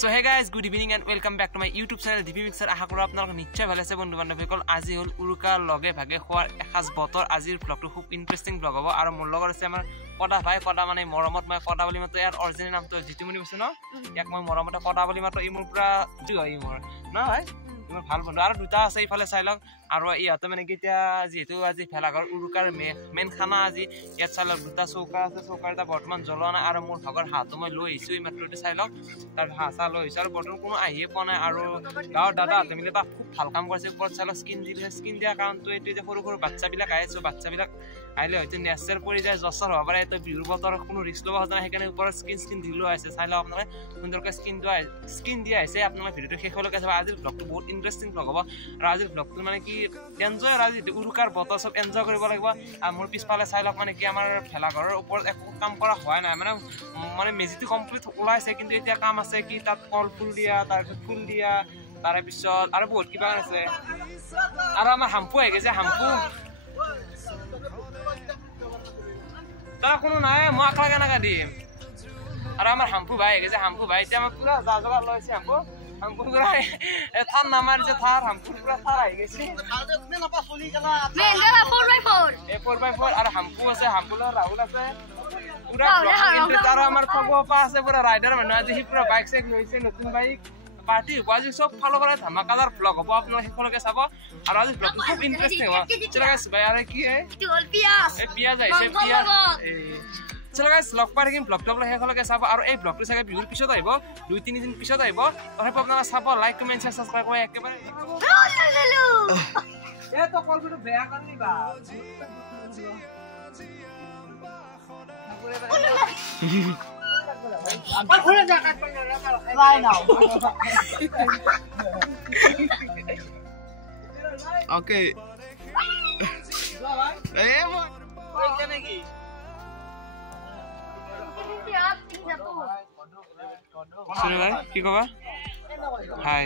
So hey guys, good evening and welcome back to my YouTube channel DP Mixer. আশা কৰো আপোনালোক নিশ্চয় ভালে আছে বন্ধু বান্ধৱীসকল। আজি হল উৰুকা লগে ভাগে খোৱাৰ এখাজ বতৰ। আজিৰ ব্লগটো খুব ইন্টাৰেষ্টিং ব্লগ হ'ব আৰু মোৰ লগত আছে আমাৰ কডা ভাই। কডা মানে মৰমত মই কডা বুলি মাতো, ইয়াৰ অৰিজিনেল নামটো জিতুমণি বৈছে ন, ইয়াক মই মৰমতে কডা বুলি মাতো। ই মোৰ পুৰা জি হয়, মোৰ ন ভাই, মোৰ ভাল বন্ধু। আৰু দুটা আছে ইফালে চাই লওক। আৰু ইহঁতে মানে কি এতিয়া যিহেতু আজি ভেলাঘৰ উৰুকাৰ মেইন খানা আজি ইয়াত চাই লওক। দুটা চৌকা আছে, চৌকাৰ এটা বৰ্তমান জ্বলোৱা নাই। আৰু মোৰ ভাগৰ হাঁহটো মই লৈ আহিছোঁ এই মাত্ৰতে, চাই লওক। তাৰ হাঁহ চাহ লৈ আহিছোঁ আৰু বৰ্তমান কোনো আহিয়ে পোৱা নাই। আৰু গাঁৱৰ দাদাহঁতে মিলি এটা খুব ভাল কাম কৰিছে। ওপৰত চাই লওক স্কিন দিলে, স্কিন দিয়া কাৰণটো এইটো যে সৰু সৰু বাচ্চাবিলাক আহিছোঁ, বাচ্চাবিলাক আহিলে হয়তো নেচাৰ পৰি যায়, জ্বৰ হ'ব পাৰে। এইটো বিহুৰ বতৰ, কোনো ৰিস্ক ল'ব খোজা নাই, সেইকাৰণে ওপৰত স্কিন দিলেও আহিছে। চাই লওক আপোনালোকে সুন্দৰকৈ স্কিন দিয়া আহিছে। আপোনালোকে ভিডিঅ'টো শেষলৈকে চাব। আজিৰ ব্লগটো বহুত ইণ্টাৰেষ্টিং ব্লগ হ'ব। আৰু আজিৰ ব্লগটো মানে কি এনজয়, আৰু আজি উৰুকাৰ বতৰ চব এনজয় কৰিব লাগিব। আৰু মোৰ পিছফালে চাই লওক, মানে কি আমাৰ ভেলাঘৰৰ ওপৰত একো কাম কৰা হোৱা নাই, মানে মেজিটো কমপ্লিট ওলাইছে, কিন্তু এতিয়া কাম আছে কি তাত কল ফুল দিয়া, তাৰপিছত ফুল দিয়া, তাৰে পিছত আৰু বহুত কিবা আছে। আৰু আমাৰ হাম্পু আহি গৈছে, হাম্পু তাৰ কোনো নাই, মই আখৰা কেনেকৈ দিম। আৰু আমাৰ হাম্পু ভাই আহি গৈছে, হাম্পু ভাই এতিয়া আমাৰ পুৰা যা যোগাৰ লৈছে। হাম্পু পুৰা থাৰ নামাৰিছে, থাৰ হাম্পুৰ পুৰা থাৰ আহি গৈছে। 4x4 আৰু হাম্পু আছে, হাম্পু ৰাহুল আছে পুৰা। আৰু আমাৰ ফগপা আছে পুৰা ৰাইডাৰ মানুহ। আজি সি পুৰা বাইক চাইক লৈছে, নতুন বাইক পাৰ্টি হ'ব। আজি চব ফালৰ পৰা ধামাকাদাৰ ব্লগ হ'ব, আপোনালোকে শেষলৈকে চাব। আৰু আজি ব্লগটো খুব ইণ্টাৰেষ্টিং হ'ব। ভাই আৰু কি পিয়াজ আহিছে, পিয়াজ চলো গাইজ, লগ পাই থাকিম। ব্লগটো আপোনালোকে শেষলৈকে চাব। আৰু এই ব্লগটো চাগে বিহুৰ পিছত আহিব, 2-3 দিন পিছত আহিব। তথাপি আপোনালোকে চাব, লাইক কমেণ্ট শ্বেয়াৰ ছাবস্ক্ৰাইব কৰি একেবাৰে বেয়া কৰি দিবা। Okay. কি কবা? হাই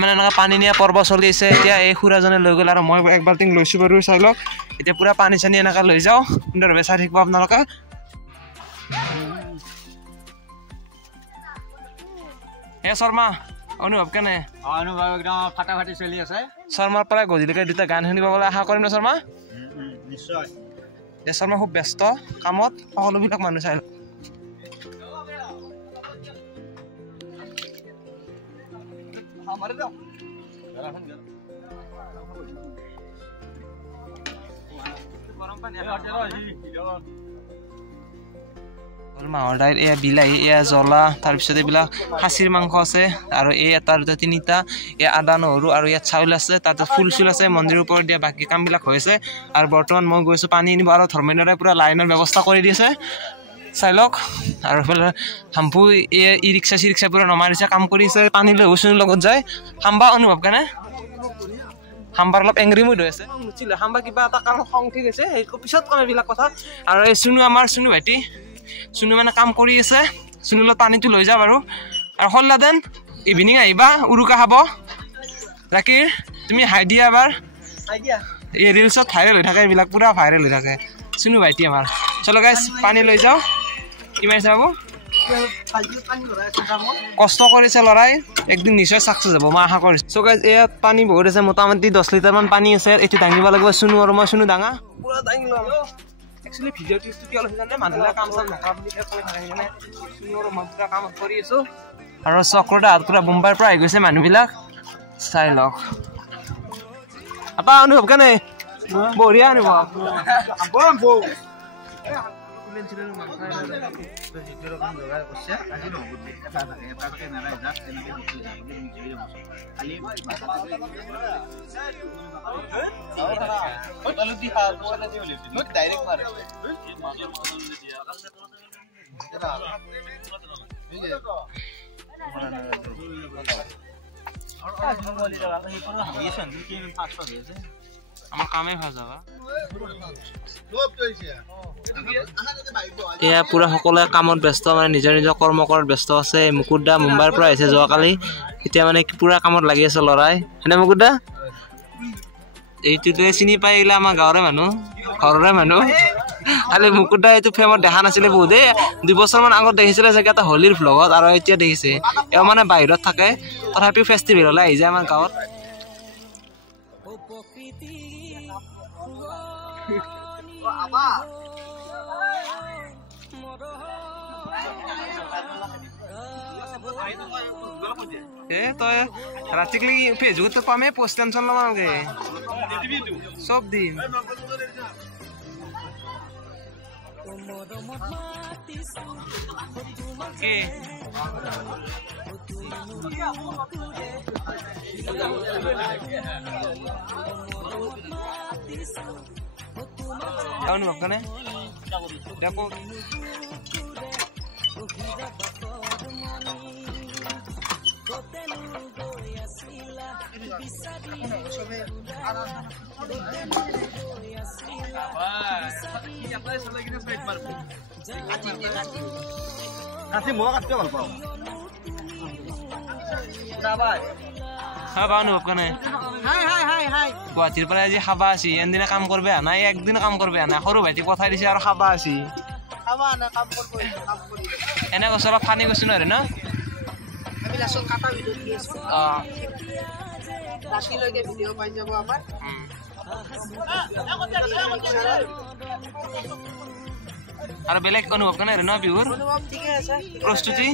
মানে এনেকুৱা পানী নিয়া পৰ্ব চলি আছে। এতিয়া এই খুৰাজনে লৈ গ'ল আৰু মই এক বাল্টিং লৈছোঁ বাৰু, চাই লওক। এতিয়া পুৰা পানী চানী এনেকৈ লৈ যাওঁ, সুন্দৰভাৱে চাই থাকিব আপোনালোকে। শৰ্মা অনুভৱ কেনে? অনুভৱ একদম ফাটাফাটি চলি আছে। শৰ্মাৰ পৰা গধূলিকৈ দুটা গান শুনিব পাবলৈ আশা কৰিম ন শৰ্মা? নিশ্চয়। শৰ্মা খুব ব্যস্ত কামত, সকলোবিলাক মানুহ চাই লওক। মাহৰ দাইল, এয়া বিলাহী, এয়া জ্বলা, তাৰপিছত এইবিলাক খাচীৰ মাংস আছে। আৰু এই এটা দুটা তিনিটা, এয়া আদা নহৰু, আৰু ইয়াত চাউল আছে, তাতে ফুল চুল আছে, মন্দিৰৰ ওপৰত দিয়া বাকী কামবিলাক হৈছে। আৰু বৰ্তমান মই গৈছোঁ পানী আনিব, আৰু ধৰ্মেন্দ্ৰই পুৰা লাইনৰ ব্যৱস্থা কৰি দিছে, চাই লওক। আৰু এইফালে হাম্পু ই ৰিক্সা চিৰিক্সা পুৰা নমাৰিছে, কাম কৰিছে, পানী লৈ চুনুৰ লগত যায়। হাম্বা অনুভৱ কেনে? হাম্বাৰ অলপ এংগ্ৰি মুড হৈ আছে, নুঠিলে হাম্বা কিবা এটা কাম খং উঠি গৈছে, সেই পিছত কম এইবিলাক কথা। আৰু এই চুনু, আমাৰ চুনু ভাইটি, চুনু মানে কাম কৰি আছে। চুনুৰ লগত পানীটো লৈ যাওঁ বাৰু। আৰু সল্লাদেন ইভিনিং আহিবা, উৰুকা খাব। জাকিৰ তুমি হাই দিয়া এবাৰ, এই ৰিলছত ভাইৰেল হৈ থাকে, এইবিলাক পুৰা ভাইৰেল হৈ থাকে। চুনু ভাইটি আমাৰ। চলো গাইজ, পানী লৈ যাওঁ। কিমান আছে বাবু? কষ্ট কৰিছে ল'ৰাই, একদিন নিশ্চয় চাকচেছ হ'ব, মই আশা কৰিছোঁ। চ' গাইজ, ইয়াত পানী বহুত আছে, মোটামুটি 10 লিটাৰমান পানী আছে। এইটো দাঙিব লাগিব চুনু আৰু মই। চুনু ডাঙা পুৰা দাঙি ল'ম। একচুৱেলি ভিডিঅ' টিউবটো কিয় লৈছে জানে, মানুহবিলাক কাম চাম নকৰা বুলি কৈ থাকে, সেইকাৰণে চুনু আৰু মই পুৰা কাম কৰি আছোঁ। আৰু চক্ৰতে হাত পুৰা মুম্বাইৰ পৰা আহি গৈছে মানুহবিলাক, চাই লওক। আপা অনুভৱ কেনে? বঢ়িয়া অনুভৱ। আমাৰ কামে ভাজা এয়া পুৰা সকলে কামত ব্যস্ত, মানে নিজৰ নিজৰ কৰ্ম কৰাত ব্যস্ত আছে। মুকুটদা মুম্বাইৰ পৰা আহিছে যোৱাকালি, এতিয়া মানে পুৰা কামত লাগি আছে লৰাই, হয়নে মুকুটদা? এইটোতে চিনি পাই গ'লে আমাৰ গাঁৱৰে মানুহ ঘৰৰে মানুহ খালি মুকুটদা এইটো ফ্ৰেমত দেখা নাছিলে বহুতে 2 বছৰমান আগত দেখিছিলে চাগে এটা হোলীৰ ভ্লগত আৰু এতিয়া দেখিছে এও মানে বাহিৰত থাকে তথাপিও ফেষ্টিভেললৈ আহি যায় আমাৰ গাঁৱত তই ৰাতিকলি ফেচবুকত পামে পোষ্ট টেনশ্যন ল'ব নালাগে চব দিন কি অনুভৱ কাৰণে দেখো কাটি মই কাটতে ভাল পাওঁ অনুভৱ কাৰণে গুৱাহাটীৰ পৰা আজি খাবা আছি এদিনা কাম কৰবে নাই একদিন কাম কৰবে নাই সৰু ভাইটি পঠাই দিছে আৰু খাবা আছি এনে কৈছো অলপ ফানি কৈছো নহয় ন আৰু বেলেগ অনুভৱ কেনে ন বিহুৰ প্ৰস্তুতি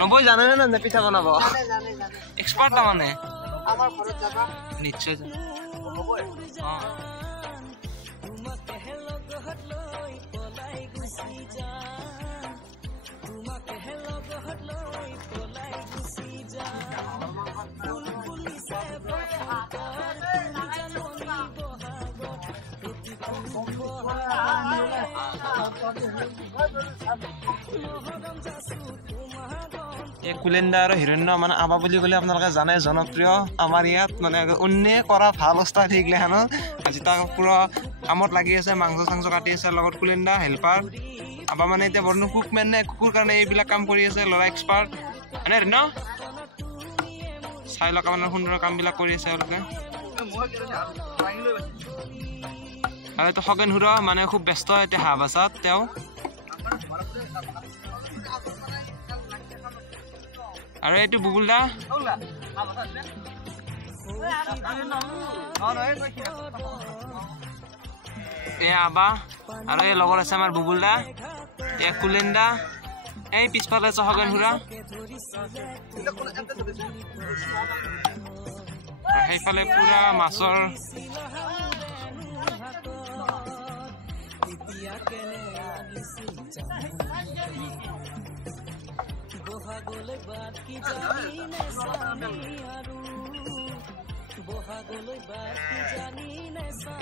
নবৈ জানে নে পিঠা বনাব এক্সপাৰ্ট তাৰমানে নিশ্চয় এই কুলেন্দা আৰু হিৰণ্য মানে আবা বুলি ক'লে আপোনালোকে জানে জনপ্ৰিয় আমাৰ ইয়াত মানে অন্যে কৰা ভাল অৱস্থা থাকিলে হেনো আজি তাক পুৰা কামত লাগি আছে মাংস চাংস কাটি আছে লগত কুলেন্দা হেল্পাৰ আবা মানে এতিয়া বৰ্ণ কুকমেন নে কুকুৰ কাৰণে এইবিলাক কাম কৰি আছে ল'ৰা এক্সপাৰ্ট হয়নে হিৰণ্য চাই লওক আপোনাৰ সুন্দৰ কামবিলাক কৰি আছে তেওঁলোকে আৰু এইটো খগেন খুৰা মানে খুব ব্যস্ত এতিয়া হাঁহ বাচাত তেওঁ আৰু এইটো বুবুল দা এই আবা আৰু এই লগৰ আছে আমাৰ বুবুল দা এই কুলেন্দা এই পিছফালে আছে খগেন খুৰা সেইফালে পুৰা মাছৰ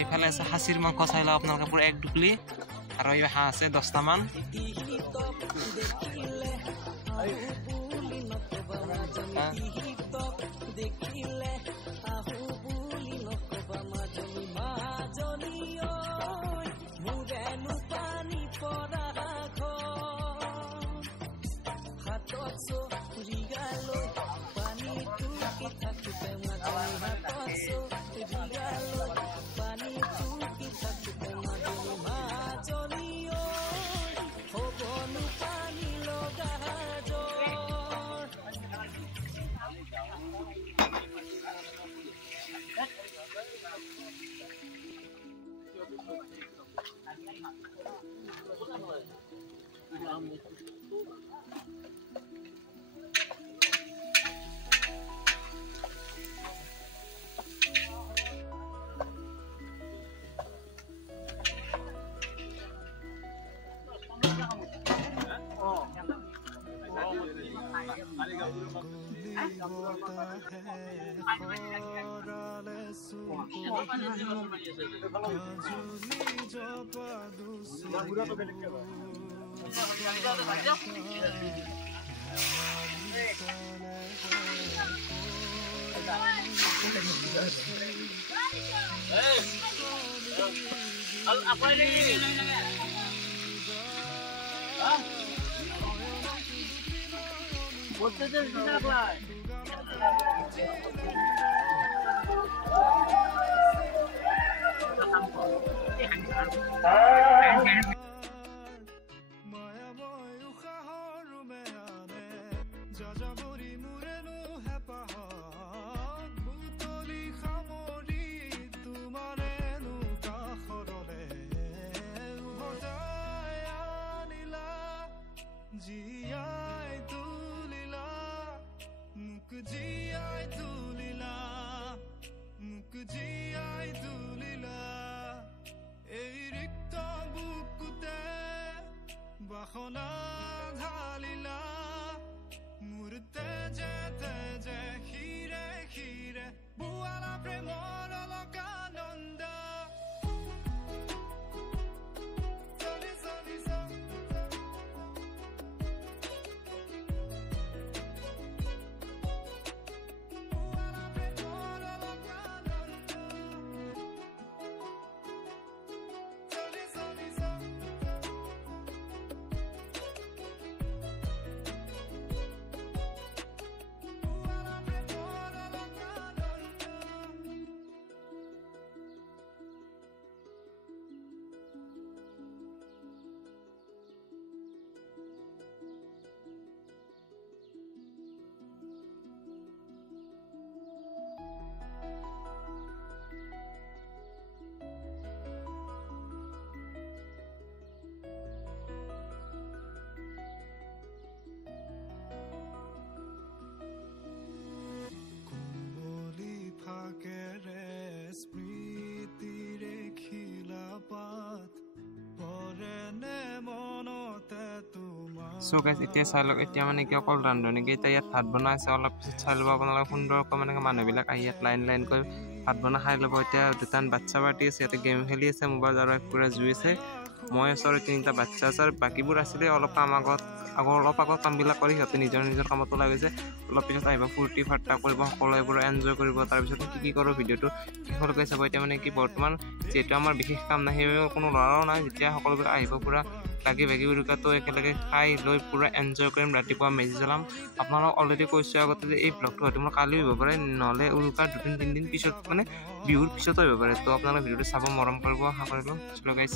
এইফালে আছে খাচীৰ মাংস চাই লওক আপোনালোকে পুৰা 1 টুকুলি আৰু এই হাঁহ আছে 10টা মান সো গাইজ এতিয়া চাই লওক এতিয়া মানে কি অকল ৰান্ধনীকেইটা ইয়াত ভাত বনাই আছে অলপ পিছত চাই ল'ব আপোনালোকে সুন্দৰকৈ মানে মানুহবিলাক আহি ইয়াত লাইন লাইনকৈ ভাত বনাই খাই ল'ব এতিয়া দুটান বাচ্চা পাৰ্টি আছে ইয়াতে গেম খেলি আছে মোবাইল আৰু পুৰা জুই আছে মই ওচৰত তিনিটা বাচ্চা আছে আৰু বাকীবোৰ আছিলে অলপ কাম আগত কামবিলাক কৰি সিহঁতে নিজৰ কামত ওলাই গৈছে অলপ পিছত আহিব ফূৰ্তি ফাৰ্তা কৰিব সকলোৱে পুৰা এনজয় কৰিব তাৰপিছত কি কৰোঁ ভিডিঅ'টো শেষলৈকে চাব এতিয়া মানে কি বৰ্তমান যিহেতু আমাৰ বিশেষ কাম নাই সেইবাবে কোনো ল'ৰাও নাই যেতিয়া সকলোবোৰ আহিব পুৰা লাগি ভাগি উৰুকাটো একেলগে খাই লৈ পুৰা এনজয় কৰিম ৰাতিপুৱা মেজি জ্বলাম আপোনালোকক অলৰেডি কৈছোঁ আগতে যে এই ব্লগটো হয়তো মোৰ কালিও হ'ব পাৰে নহ'লে উৰুকাৰ 2-3 দিন পিছত মানে বিহুৰ পিছতো হ'ব পাৰে তো আপোনালোকে ভিডিঅ'টো চাব মৰম কৰিব আশা কৰিলোঁ চলো guys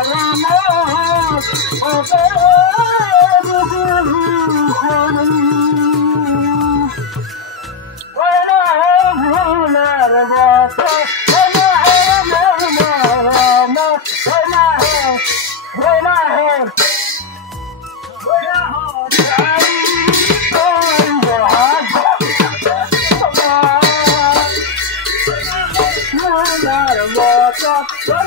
Hãy subscribe cho kênh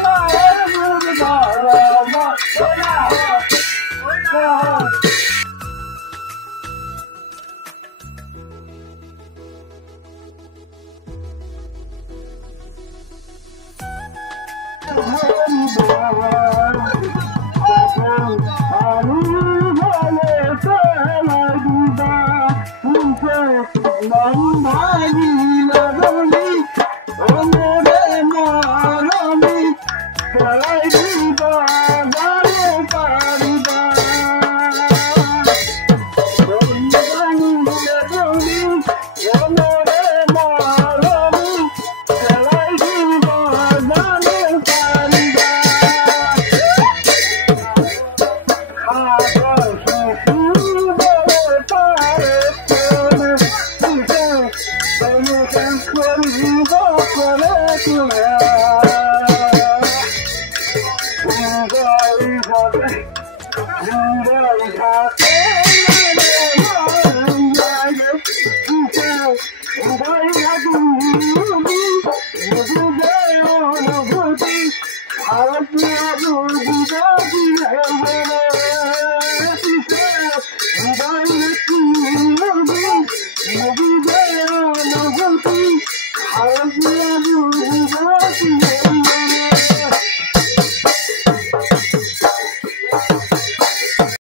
Ghiền Mì Gõ để không bỏ lỡ